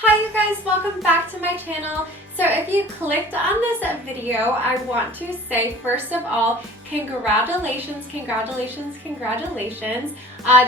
Hi you guys, welcome back to my channel. So if you clicked on this video, I want to say first of all, congratulations.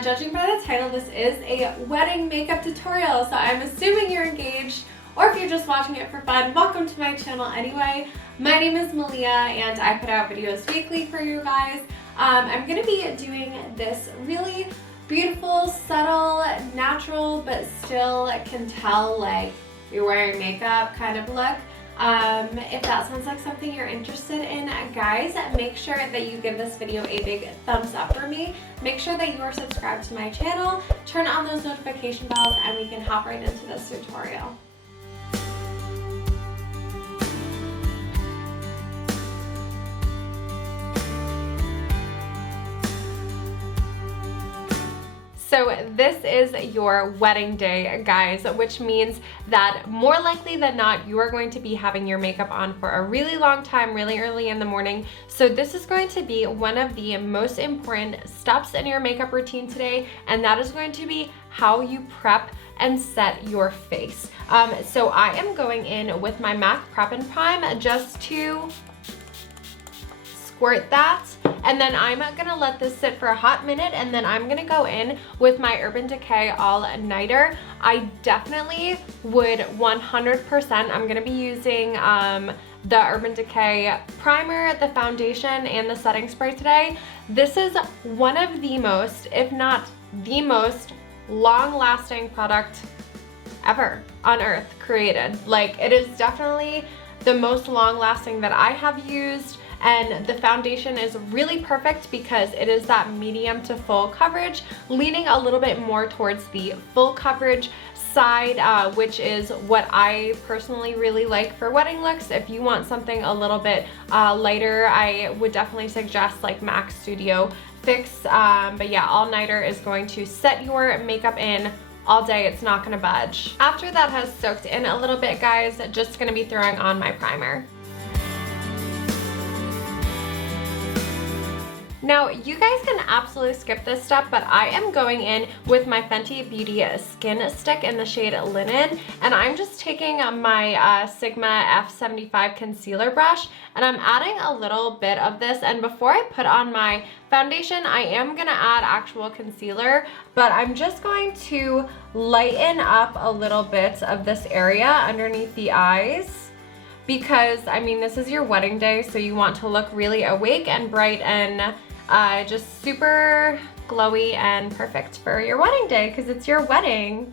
Judging by the title, this is a wedding makeup tutorial, so I'm assuming you're engaged, or if you're just watching it for fun, welcome to my channel anyway. My name is Malia and I put out videos weekly for you guys. I'm going to be doing this really beautiful, subtle, natural, but still can tell like you're wearing makeup kind of look. If that sounds like something you're interested in, guys, make sure that you give this video a big thumbs up for me. Make sure that you are subscribed to my channel, turn on those notification bells, and we can hop right into this tutorial. So this is your wedding day, guys, which means that more likely than not, you are going to be having your makeup on for a really long time, really early in the morning. So this is going to be one of the most important steps in your makeup routine today, and that is going to be how you prep and set your face. So I am going in with my MAC Prep and Prime just to squirt that, and then I'm gonna let this sit for a hot minute, and then I'm gonna go in with my Urban Decay All Nighter. I definitely would 100%, I'm gonna be using the Urban Decay primer, the foundation, and the setting spray today. This is one of the most, if not the most long-lasting product ever on earth created. Like, it is definitely the most long-lasting that I have used. And the foundation is really perfect because it is that medium to full coverage, leaning a little bit more towards the full coverage side, which is what I personally really like for wedding looks. If you want something a little bit lighter, I would definitely suggest like MAC Studio Fix. But yeah, All Nighter is going to set your makeup in all day. It's not gonna budge. After that has soaked in a little bit, guys, just gonna be throwing on my primer. Now, you guys can absolutely skip this step, but I am going in with my Fenty Beauty Skin Stick in the shade Linen, and I'm just taking my Sigma F75 concealer brush, and I'm adding a little bit of this. And before I put on my foundation, I am gonna add actual concealer, but I'm just going to lighten up a little bit of this area underneath the eyes, because I mean, this is your wedding day, so you want to look really awake and bright and just super glowy and perfect for your wedding day, because it's your wedding.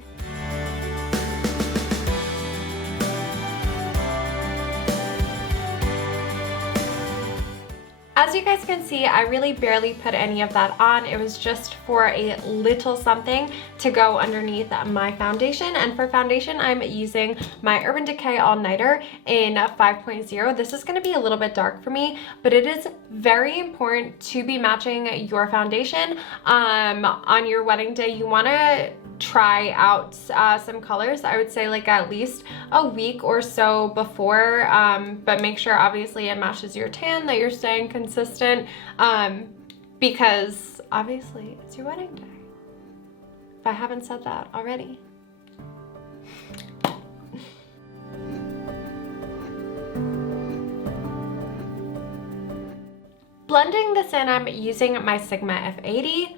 As you guys can see, I really barely put any of that on. It was just for a little something to go underneath my foundation. And for foundation, I'm using my Urban Decay All Nighter in 5.0. This is going to be a little bit dark for me, but it is very important to be matching your foundation on your wedding day. You want to try out some colors. I would say like at least a week or so before, but make sure obviously it matches your tan, that you're staying consistent, because obviously it's your wedding day, if I haven't said that already. Blending this in, I'm using my Sigma F80.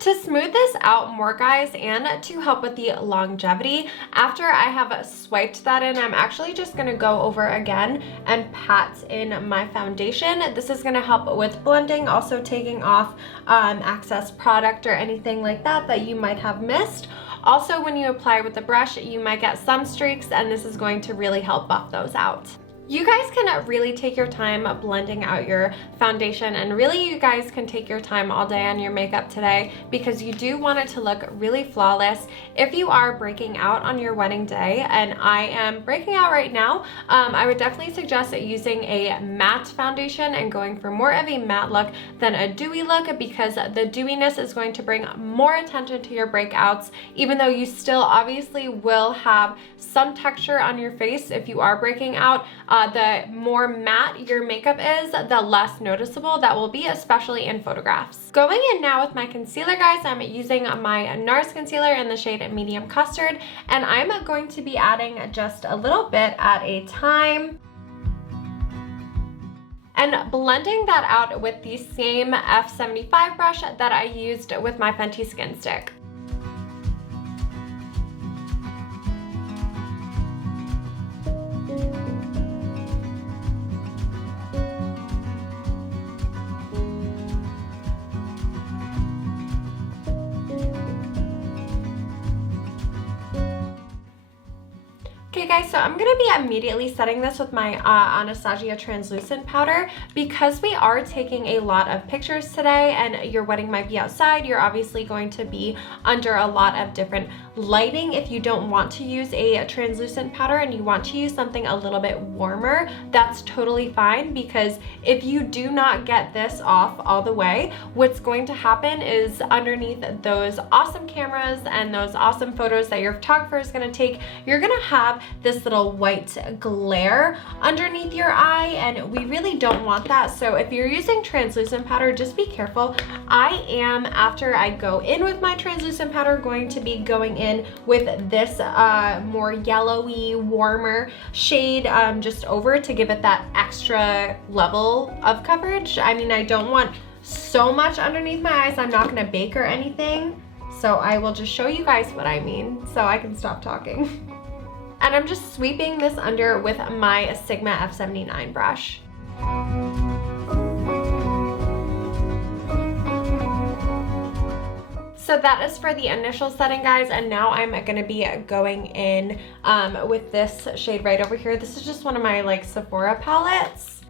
To smooth this out more, guys, and to help with the longevity, after I have swiped that in, I'm actually just going to go over again and pat in my foundation. This is going to help with blending, also taking off excess product or anything like that that you might have missed. Also, when you apply with the brush, you might get some streaks, and this is going to really help buff those out. You guys can really take your time blending out your foundation, and really you guys can take your time all day on your makeup today, because you do want it to look really flawless. If you are breaking out on your wedding day, and I am breaking out right now, I would definitely suggest using a matte foundation and going for more of a matte look than a dewy look, because the dewiness is going to bring more attention to your breakouts, even though you still obviously will have some texture on your face if you are breaking out. the more matte your makeup is, the less noticeable that will be, especially in photographs. Going in now with my concealer, guys, I'm using my NARS concealer in the shade Medium Custard, and I'm going to be adding just a little bit at a time and blending that out with the same F75 brush that I used with my Fenty Skin Stick. Okay guys, so I'm going to be immediately setting this with my Anastasia translucent powder. Because we are taking a lot of pictures today and your wedding might be outside, you're obviously going to be under a lot of different lighting. If you don't want to use a translucent powder and you want to use something a little bit warmer, that's totally fine, because if you do not get this off all the way, what's going to happen is underneath those awesome cameras and those awesome photos that your photographer is going to take, you're going to have this little white glare underneath your eye, and we really don't want that. So if you're using translucent powder, just be careful. I am, after I go in with my translucent powder, going to be going in with this more yellowy, warmer shade just over to give it that extra level of coverage. I mean, I don't want so much underneath my eyes. I'm not going to bake or anything, so I will just show you guys what I mean so I can stop talking. And I'm just sweeping this under with my Sigma F79 brush. So that is for the initial setting, guys, and now I'm going to be going in with this shade right over here. This is just one of my like Sephora palettes.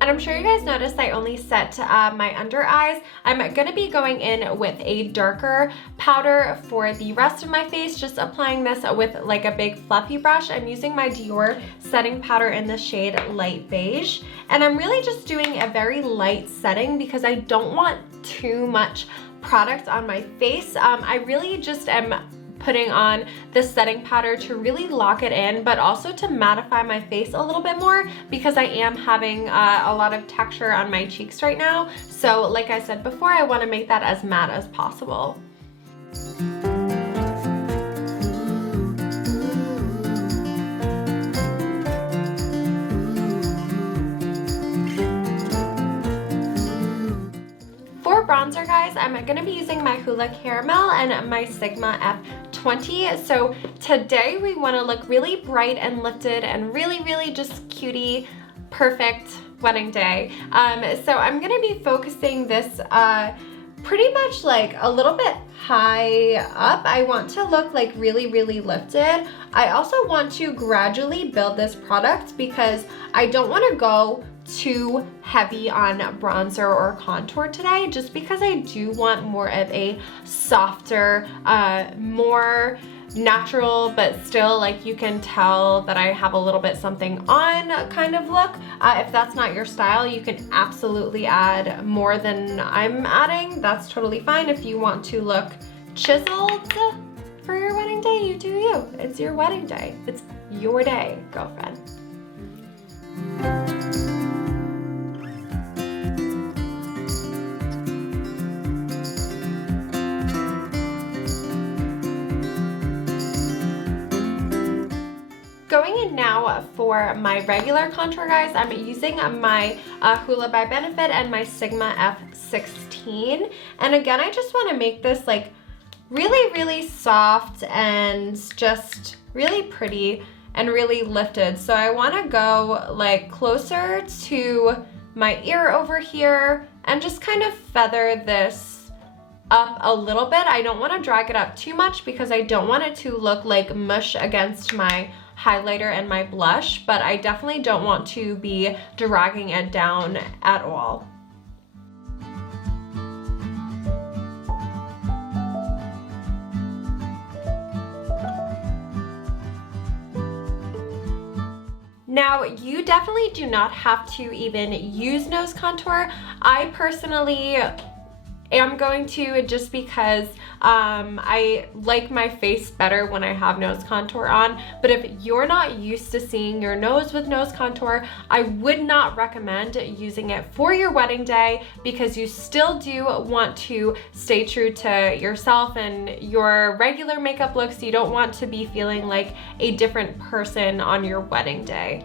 And I'm sure you guys noticed I only set my under eyes. I'm gonna be going in with a darker powder for the rest of my face, just applying this with like a big fluffy brush. I'm using my Dior setting powder in the shade Light Beige. And I'm really just doing a very light setting because I don't want too much product on my face. I really just am putting on the setting powder to really lock it in, but also to mattify my face a little bit more because I am having a lot of texture on my cheeks right now. So like I said before, I want to make that as matte as possible. For bronzer, guys, I'm going to be using my Hoola Caramel and my Sigma F20. So today we want to look really bright and lifted and really just cutie, perfect wedding day. So I'm going to be focusing this pretty much like a little bit high up. I want to look like really lifted. I also want to gradually build this product because I don't want to go too heavy on bronzer or contour today, just because I do want more of a softer, more natural, but still like you can tell that I have a little bit something on kind of look. If that's not your style, you can absolutely add more than I'm adding. That's totally fine. If you want to look chiseled for your wedding day, you do you. It's your wedding day. It's your day, girlfriend. Going in now for my regular contour, guys, I'm using my Hoola by Benefit and my Sigma F16. And again, I just want to make this like really soft and just really pretty and really lifted. So I want to go like closer to my ear over here and just kind of feather this up a little bit. I don't want to drag it up too much because I don't want it to look like mush against my highlighter and my blush, but I definitely don't want to be dragging it down at all. Now, you definitely do not have to even use nose contour. I personally am going to, just because I like my face better when I have nose contour on. But if you're not used to seeing your nose with nose contour, I would not recommend using it for your wedding day, because you still do want to stay true to yourself and your regular makeup looks. You don't want to be feeling like a different person on your wedding day.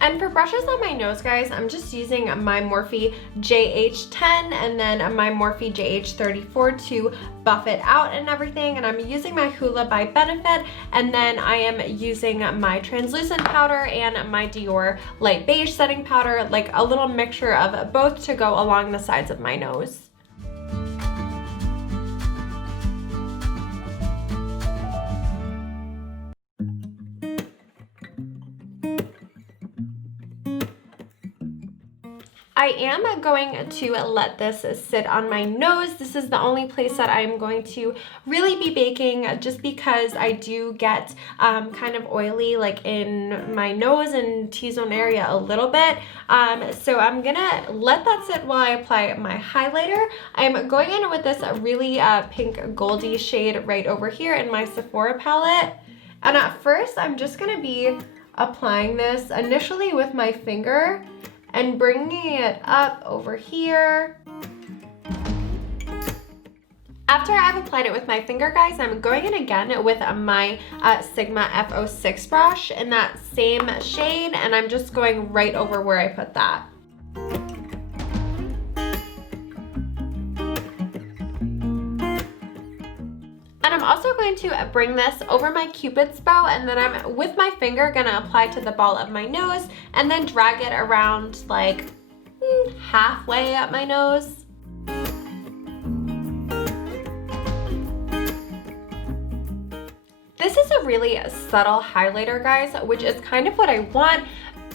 And for brushes on my nose, guys, I'm just using my Morphe JH10 and then my Morphe JH34 to buff it out and everything. And I'm using my Hoola by Benefit, and then I am using my translucent powder and my Dior light beige setting powder, like a little mixture of both to go along the sides of my nose. I am going to let this sit on my nose. This is the only place that I'm going to really be baking, just because I do get kind of oily like in my nose and T-zone area a little bit. So I'm gonna let that sit while I apply my highlighter. I'm going in with this really pink goldy shade right over here in my Sephora palette. And at first I'm just gonna be applying this initially with my finger and bringing it up over here. After I've applied it with my finger, guys, I'm going in again with my Sigma F06 brush in that same shade, and I'm just going right over where I put that. And I'm also going to bring this over my Cupid's bow, and then I'm, with my finger, gonna apply to the ball of my nose and then drag it around like halfway up my nose. This is a really subtle highlighter, guys, which is kind of what I want.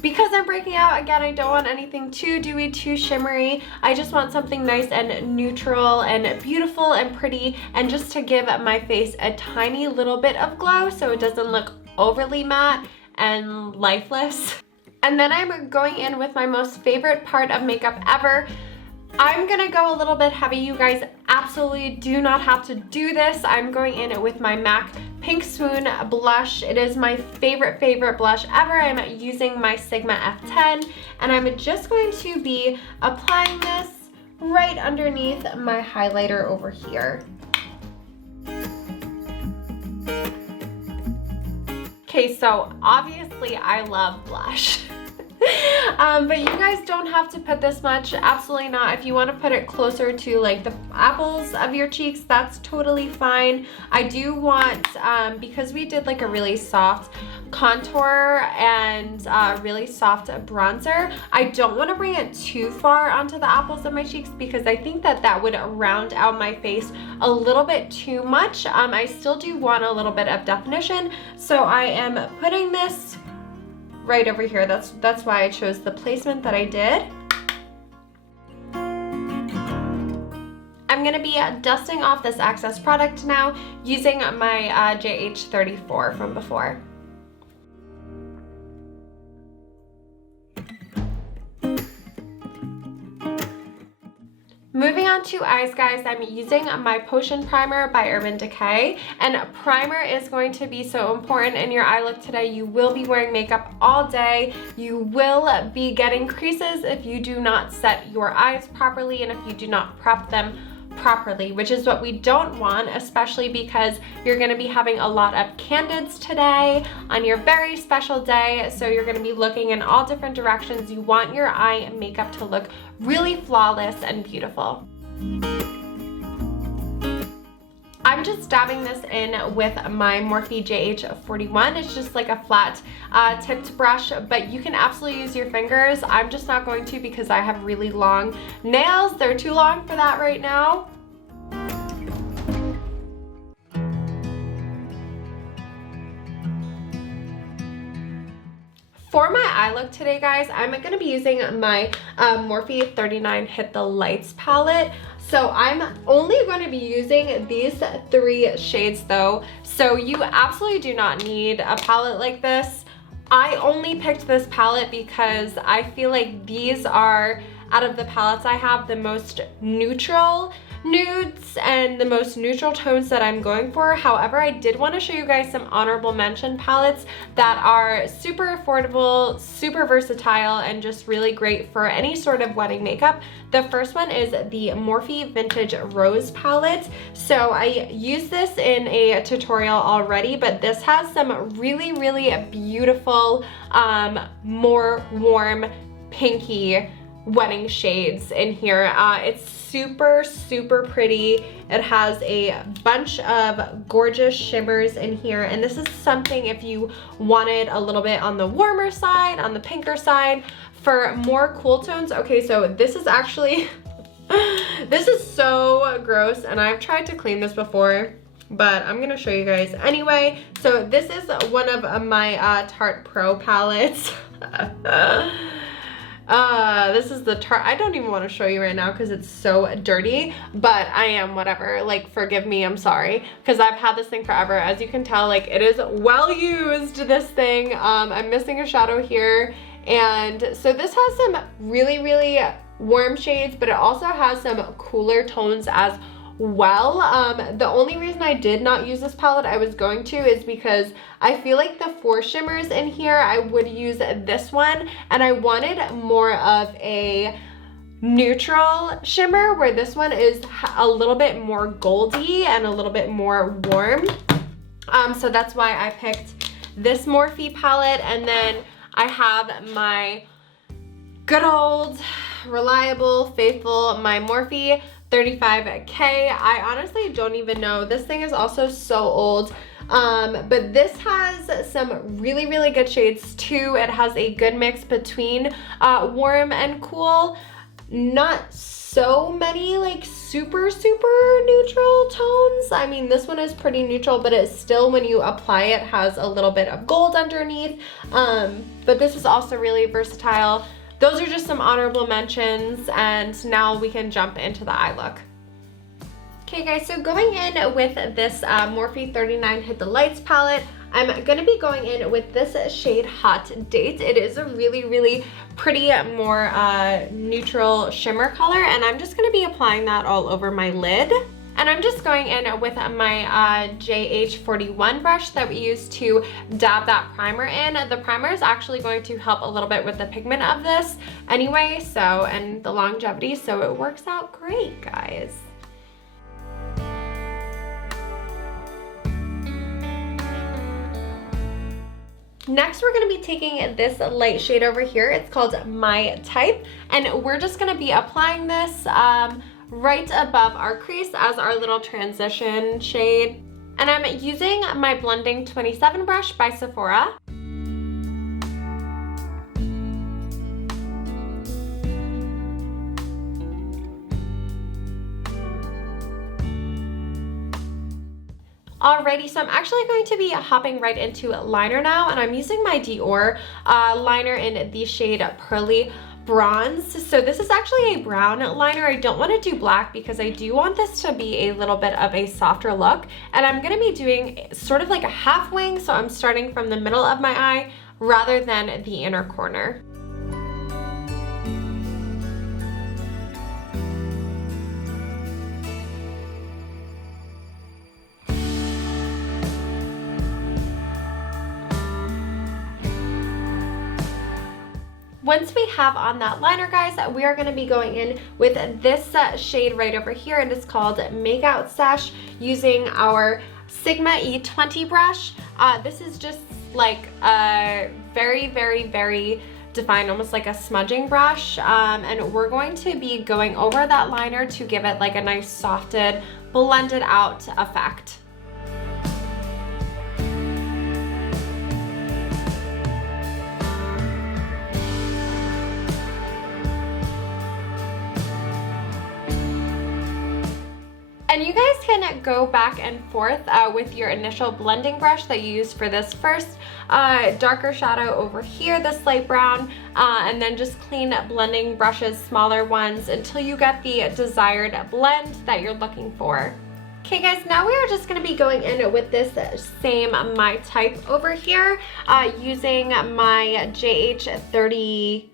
Because I'm breaking out, again, I don't want anything too dewy, too shimmery. I just want something nice and neutral and beautiful and pretty, and just to give my face a tiny little bit of glow so it doesn't look overly matte and lifeless. And then I'm going in with my most favorite part of makeup ever. I'm gonna go a little bit heavy. You guys absolutely do not have to do this. I'm going in with my MAC Pink Swoon blush. It is my favorite blush ever. I'm using my Sigma F10, and I'm just going to be applying this right underneath my highlighter over here. Okay, so obviously I love blush. But you guys don't have to put this much, absolutely not. If you want to put it closer to like the apples of your cheeks, that's totally fine. I do want, because we did like a really soft contour and really soft bronzer, I don't want to bring it too far onto the apples of my cheeks, because I think that that would round out my face a little bit too much. I still do want a little bit of definition, so I am putting this right over here. That's why I chose the placement that I did. I'm gonna be dusting off this excess product now using my JH34 from before. Moving on to eyes, guys, I'm using my Potion Primer by Urban Decay, and primer is going to be so important in your eye look today. You will be wearing makeup all day. You will be getting creases if you do not set your eyes properly and if you do not prep them properly, which is what we don't want, especially because you're going to be having a lot of candids today on your very special day. So you're going to be looking in all different directions. You want your eye makeup to look really flawless and beautiful. I'm just dabbing this in with my Morphe JH41. It's just like a flat tipped brush, but you can absolutely use your fingers. I'm just not going to because I have really long nails. They're too long for that right now. For my eye look today, guys, I'm going to be using my Morphe 39 Hit the Lights palette. So I'm only going to be using these 3 shades though. So you absolutely do not need a palette like this. I only picked this palette because I feel like these are, out of the palettes I have, the most neutral nudes and the most neutral tones that I'm going for. However, I did want to show you guys some honorable mention palettes that are super affordable, super versatile, and just really great for any sort of wedding makeup. The first one is the Morphe Vintage Rose palette. So I used this in a tutorial already, but this has some really, really beautiful, more warm, pinky wedding shades in here. It's super, super pretty. It has a bunch of gorgeous shimmers in here, and this is something if you wanted a little bit on the warmer side, on the pinker side, for more cool tones. Okay, so this is actually this is so gross, and I've tried to clean this before, but I'm gonna show you guys anyway. So this is one of my Tarte Pro palettes. This is the Tarte. I don't even want to show you right now because it's so dirty, but I am, whatever. Like, forgive me, I'm sorry, because I've had this thing forever. As you can tell, like, it is well used, this thing. I'm missing a shadow here, and so this has some really, really warm shades, but it also has some cooler tones as well. The only reason I did not use this palette, I was going to, is because I feel like the 4 shimmers in here, I would use this one, and I wanted more of a neutral shimmer, where this one is a little bit more goldy and a little bit more warm. So that's why I picked this Morphe palette. And then I have my good old, reliable, faithful, my Morphe 35K. I honestly don't even know. This thing is also so old. But this has some really, really good shades too. It has a good mix between warm and cool. Not so many like super, super neutral tones. I mean, this one is pretty neutral, but it still, when you apply it, has a little bit of gold underneath. But this is also really versatile. Those are just some honorable mentions, and now we can jump into the eye look. Okay guys, so going in with this Morphe 39 Hit the Lights palette, I'm gonna be going in with this shade Hot Date. It is a really, really pretty, more neutral shimmer color, and I'm just gonna be applying that all over my lid. And I'm just going in with my JH41 brush that we use to dab that primer in. The primer is actually going to help a little bit with the pigment of this anyway, so, and the longevity, so it works out great, guys. Next, we're going to be taking this light shade over here. It's called My Type, and we're just going to be applying this right above our crease as our little transition shade. And I'm using my Blending 27 brush by Sephora. Alrighty, so I'm actually going to be hopping right into liner now, and I'm using my Dior liner in the shade Pearly Bronze. So this is actually a brown liner. I don't want to do black because I do want this to be a little bit of a softer look, and I'm going to be doing sort of like a half wing, so I'm starting from the middle of my eye rather than the inner corner. Once we have on that liner, guys, we are going to be going in with this shade right over here, and it's called Makeout Sash, using our Sigma E20 brush. This is just like a very, very, very defined, almost like a smudging brush, and we're going to be going over that liner to give it like a nice softed, blended out effect. And you guys can go back and forth with your initial blending brush that you used for this first darker shadow over here, this light brown, and then just clean blending brushes, smaller ones, until you get the desired blend that you're looking for. Okay guys, now we are just going to be going in with this same My Type over here, using my JH38,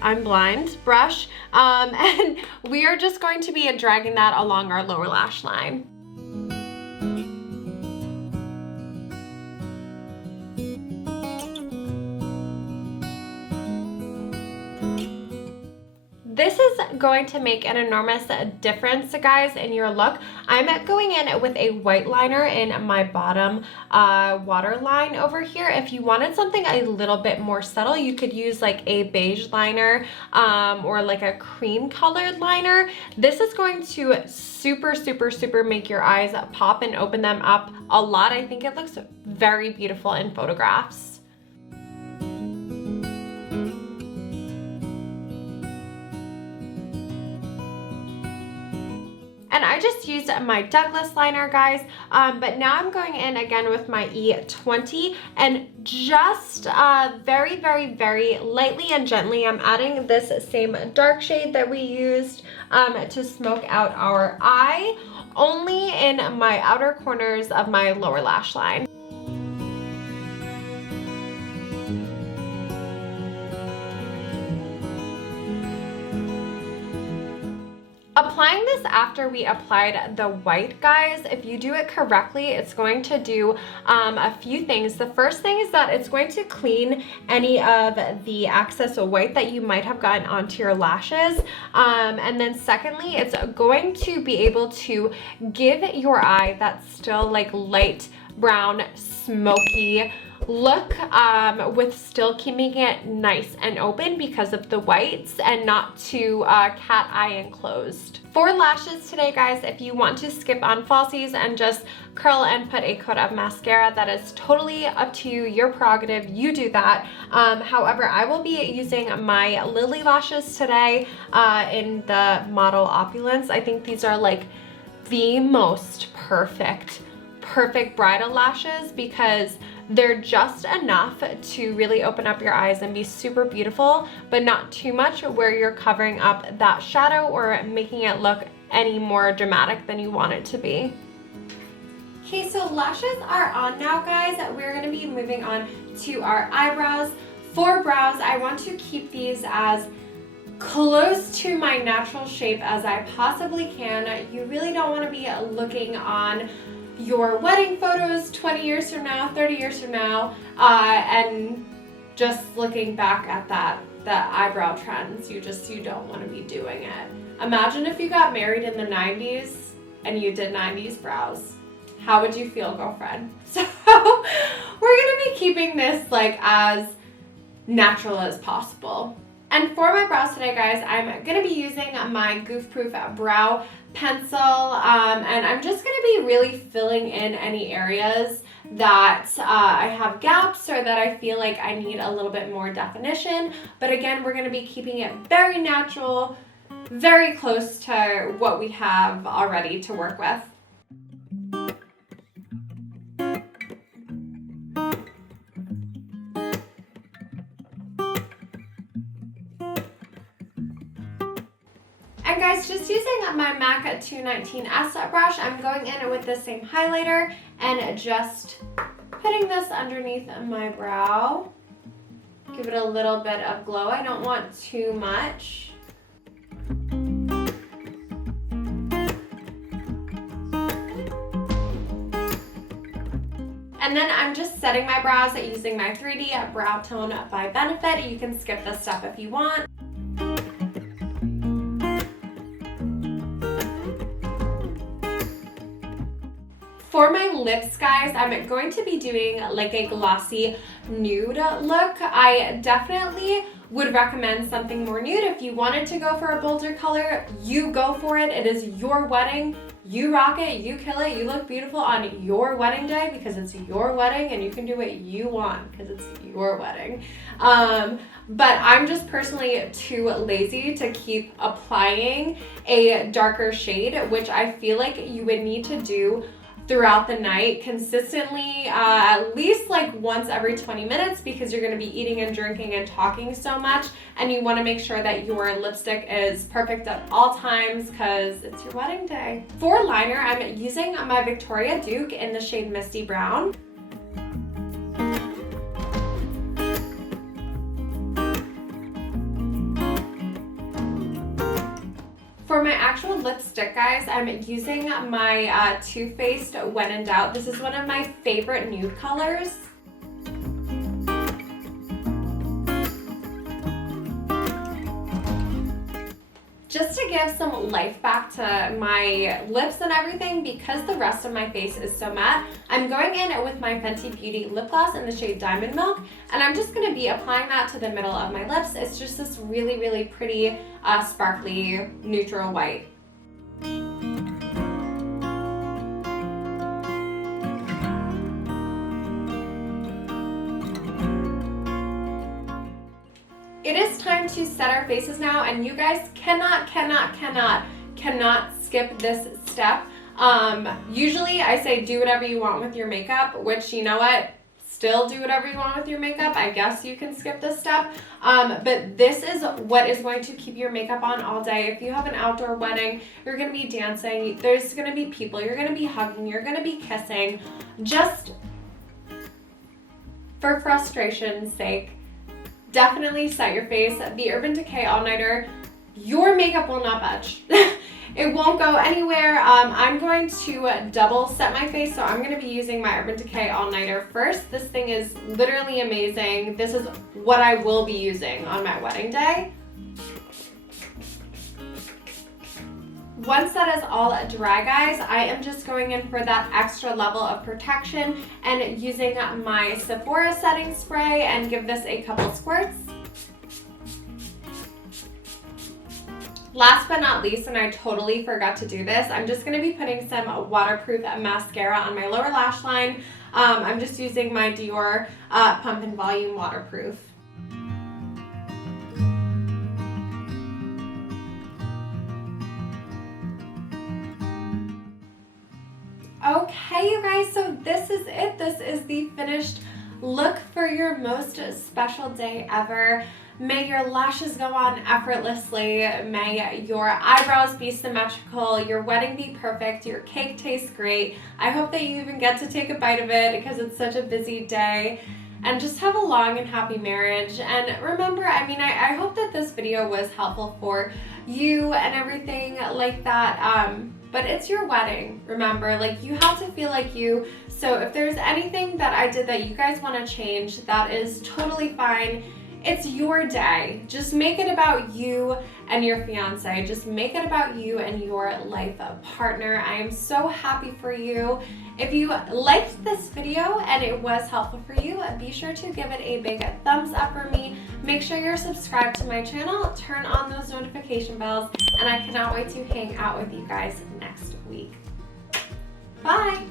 I'm blind, brush, and we are just going to be dragging that along our lower lash line. This is going to make an enormous difference, guys, in your look. I'm going in with a white liner in my bottom waterline over here. If you wanted something a little bit more subtle, you could use like a beige liner or like a cream colored liner. This is going to super make your eyes pop and open them up a lot. I think it looks very beautiful in photographs. And I just used my Douglas liner, guys, but now I'm going in again with my E20, and just very lightly and gently, I'm adding this same dark shade that we used to smoke out our eye, only in my outer corners of my lower lash line. Applying this after we applied the white, guys, if you do it correctly, it's going to do a few things. The first thing is that it's going to clean any of the excess white that you might have gotten onto your lashes. And then secondly, it's going to be able to give your eye that still like light brown, smoky look, with still keeping it nice and open because of the whites and not too cat eye enclosed. For lashes today, guys, if you want to skip on falsies and just curl and put a coat of mascara, that is totally up to you, your prerogative, you do that. However, I will be using my Lilly lashes today in the model Opulence. I think these are like the most perfect bridal lashes because they're just enough to really open up your eyes and be super beautiful, but not too much where you're covering up that shadow or making it look any more dramatic than you want it to be. Okay, so lashes are on now, guys. We're going to be moving on to our eyebrows. For brows, I want to keep these as close to my natural shape as I possibly can. You really don't want to be looking on your wedding photos 20 years from now, 30 years from now, and just looking back at the eyebrow trends. You don't want to be doing it. Imagine if you got married in the 90s and you did 90s brows. How would you feel, girlfriend? So we're gonna be keeping this like as natural as possible. And for my brows today, guys, I'm gonna be using my Goof Proof brow pencil, and I'm just gonna be really filling in any areas that I have gaps or that I feel like I need a little bit more definition. But again, we're gonna be keeping it very natural, very close to what we have already to work with. And guys, just using my MAC 219S brush, I'm going in with the same highlighter and just putting this underneath my brow. Give it a little bit of glow. I don't want too much. And then I'm just setting my brows using my 3D Brow Tone by Benefit. You can skip this step if you want. For my lips, guys, I'm going to be doing like a glossy nude look. I definitely would recommend something more nude. If you wanted to go for a bolder color, you go for it. It is your wedding. you rock it, you kill it, you look beautiful on your wedding day because it's your wedding and you can do what you want because it's your wedding. But I'm just personally too lazy to keep applying a darker shade, which I feel like you would need to do throughout the night consistently, at least like once every 20 minutes, because you're going to be eating and drinking and talking so much, and you want to make sure that your lipstick is perfect at all times because it's your wedding day. For liner, I'm using my Victoria Duke in the shade Misty Brown. For my actual lipstick, guys, I'm using my Too Faced When in Doubt. This is one of my favorite nude colors. Just to give some life back to my lips and everything, because the rest of my face is so matte, I'm going in with my Fenty Beauty lip gloss in the shade Diamond Milk, and I'm just going to be applying that to the middle of my lips. It's just this really, really pretty, sparkly, neutral white. It is time to set our faces now, and you guys cannot skip this step. Usually I say do whatever you want with your makeup, which, you know what, still do whatever you want with your makeup. I guess you can skip this step, but this is what is going to keep your makeup on all day. If you have an outdoor wedding, you're going to be dancing, there's going to be people, you're going to be hugging, you're going to be kissing. Just for frustration's sake, definitely set your face. The Urban Decay All Nighter, your makeup will not budge. It won't go anywhere. I'm going to double set my face, so I'm going to be using my Urban Decay All Nighter first. This thing is literally amazing. This is what I will be using on my wedding day. Once that is all dry, guys, I am just going in for that extra level of protection and using my Sephora setting spray and give this a couple squirts. Last but not least, and I totally forgot to do this, I'm just going to be putting some waterproof mascara on my lower lash line. I'm just using my Dior Pump and Volume Waterproof. Okay, you guys, so this is it. This is the finished look for your most special day ever. May your lashes go on effortlessly. May your eyebrows be symmetrical, your wedding be perfect, your cake tastes great. I hope that you even get to take a bite of it because it's such a busy day. And just have a long and happy marriage. And remember, I mean, I hope that this video was helpful for you and everything like that. But it's your wedding, remember, like, you have to feel like you. So if there's anything that I did that you guys want to change, that is totally fine. It's your day. Just make it about you and your fiance. Just make it about you and your life partner. I am so happy for you. If you liked this video and it was helpful for you, be sure to give it a big thumbs up for me. Make sure you're subscribed to my channel, turn on those notification bells, and I cannot wait to hang out with you guys next week. Bye!